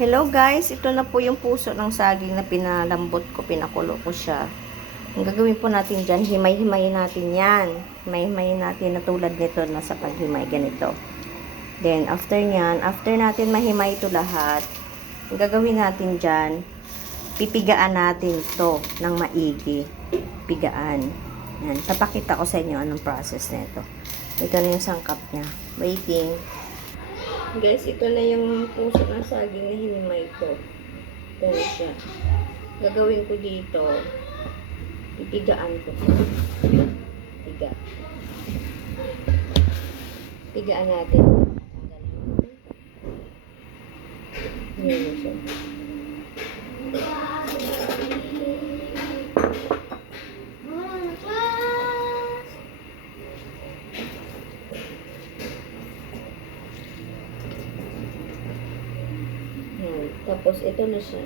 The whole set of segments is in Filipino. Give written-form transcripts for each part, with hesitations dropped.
Hello guys, ito na po yung puso ng saging na pinalambot ko, pinakulo ko siya. Ang gagawin po natin dyan, himay-himayin natin yan. Himay-himayin natin na tulad nito na sa paghimay, ganito. Then, after nyan, after natin mahimay ito lahat, ang gagawin natin dyan, pipigaan natin to ng maigi. Pigaan. Yan, papakita ko sa inyo anong process nito. Ito na yung sangkap niya. Waiting. Guys, ito na yung puso ng saging na hinimay ko. Ito na siya. Gagawin ko dito, pipigaan ko. Piga. Pigaan natin. Yan siya. Tapos, ito na siya.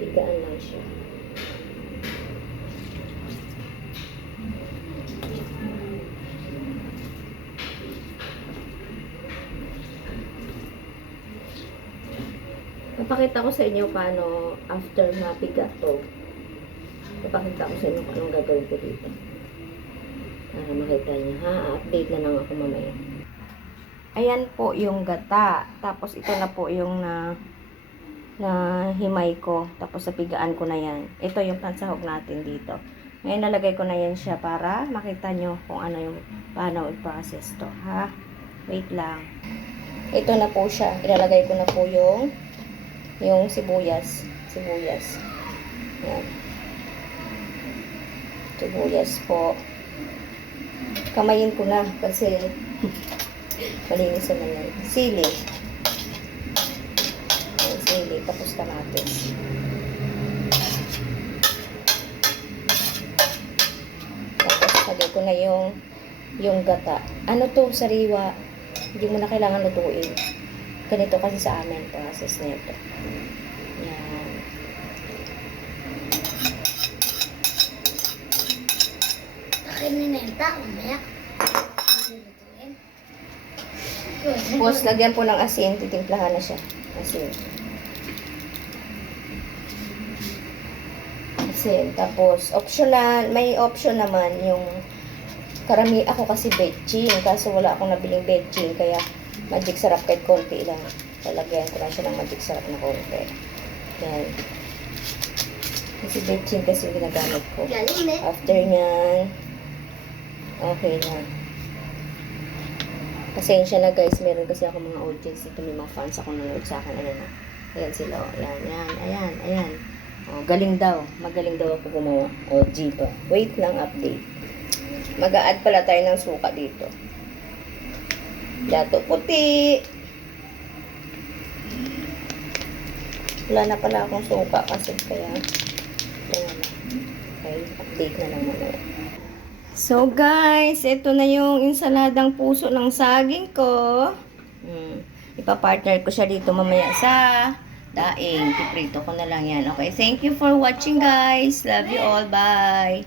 Pigaan lang siya. Papakita ko sa inyo paano after mapiga to. Papakita ko sa inyo kung anong gagawin ko dito. Para makita niyo, ha? Update na lang ako mamaya. Ayan po yung gata. Tapos ito na po yung na himay ko. Tapos napigaan ko na yan. Ito yung pansahog natin dito. Ngayon nalagay ko na yan siya para makita nyo kung ano yung paano i-process to. Ha? Wait lang. Ito na po siya. Ilalagay ko na po yung sibuyas. Sibuyas. Yan. Sibuyas po. Kamayin ko na kasi malinis na yan. Sili. Ayan, sili. Tapos kamatis. Tapos lagay ko na yung gata. Ano to? Sariwa. Hindi mo na kailangan lutuin. Ganito kasi sa amin process na ito. Yan. Akin ninenta, umaya. Tapos, lagyan po ng asin. Titimplahan na siya. Asin. Asin. Tapos, optional. May option naman yung ako kasi betchin. Kaso wala akong nabiling betchin. Kaya, magic sarap kahit konti lang. Talagyan ko lang siya ng magic sarap na konti. Yan. Kasi betchin kasi yung ginagamit ko. After nyan, okay na. Pasensya na guys, meron kasi ako mga audience dito, may mga fans ako nanood sa akin. Ayan na. Ayan sila. Ayan. O, galing daw. Magaling daw ako gumawa. OG to. Wait lang, update. Mag-a-add pala tayo ng suka dito. Dato puti. Wala na pala akong suka kasi kaya ayan. Okay, update na lang muna. So guys, ito na yung insaladang puso ng saging ko. Ipa-partner ko siya dito mamaya sa daing. Piprito ko na lang yan. Okay, thank you for watching guys. Love you all. Bye.